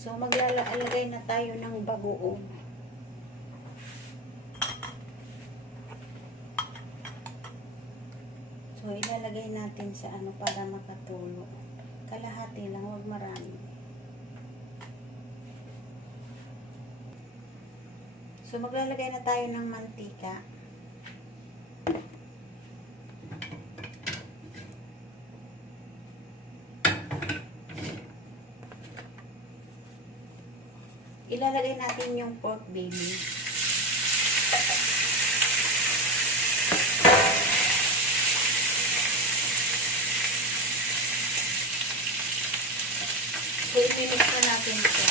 So, maglalagay na tayo ng bagoong. So, ilalagay natin sa ano para makatulo. Kalahati lang, huwag marami. So, maglalagay na tayo ng mantika. Ilalagay natin yung pork belly. So, i-mix na natin ito.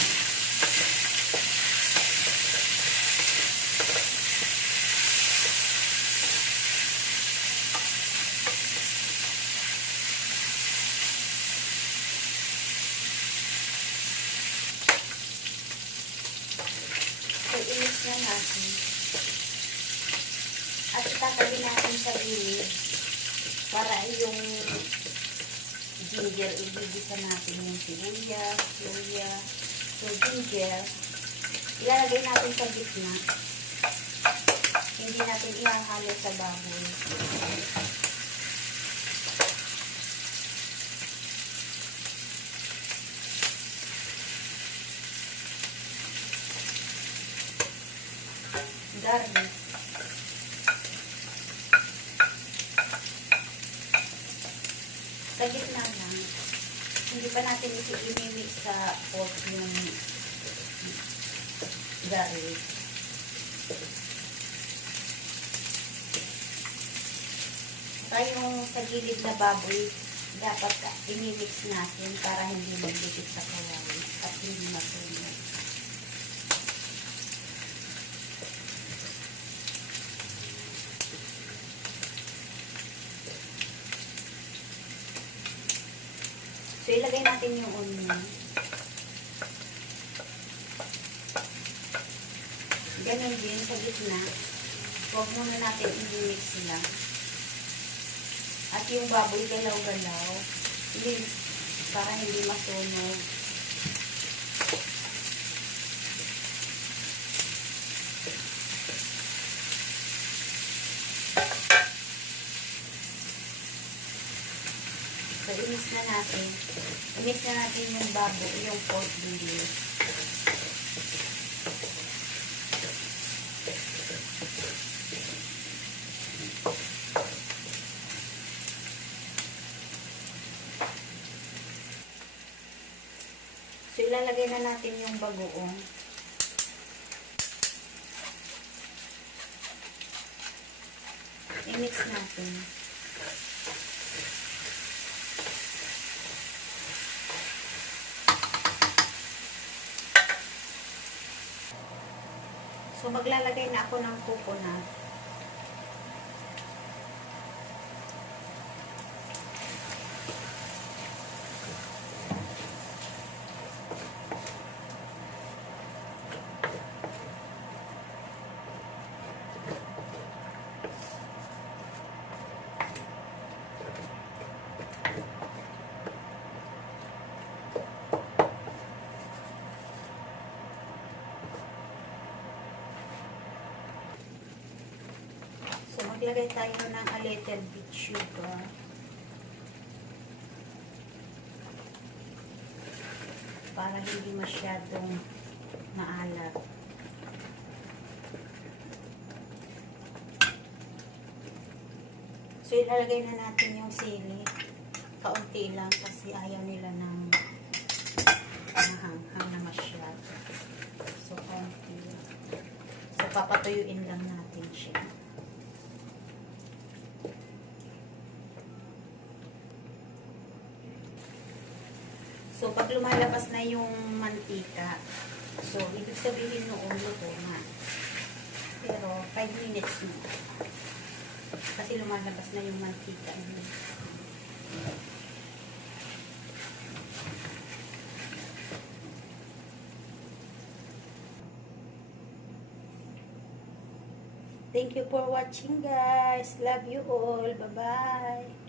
So, i-mix na natin. At itatabi natin sa gilid para yung ginger, ibigisa natin yung sibuyas, luya. So, ginger, ilalagay natin sa gitna. Hindi natin ihahalo sa baboy. Garlic. Sa gitna lang. Hindi pa natin i-mix sa pork yung garlic. Saka yung sa gilid na baboy, dapat i-mix natin para hindi magdikit sa kawali at hindi masunog. So, ilagay natin yung onion. Ganun din sa gitna. Huwag muna natin i-mix lang. At yung baboy galaw-galaw, para hindi masunog. So, i-mix na natin. I-mix na natin yung baboy, yung pork belly. So, ilalagay na natin yung bagoong. I-mix natin. So, maglalagay na ako ng coconut. So, maglagay tayo ng a little bit sugar. Para hindi masyadong maalat. So, ilalagay na natin yung sili. Kaunti lang kasi ayaw nila ng mahanghang na masyado. So, kaunti lang. So, papatuyuin lang natin siya. So, pag lumalabas na yung mantika, so, ibig sabihin noon luto na. Pero, 5 minutes na. Kasi lumalabas na yung mantika. Thank you for watching, guys. Love you all. Bye-bye.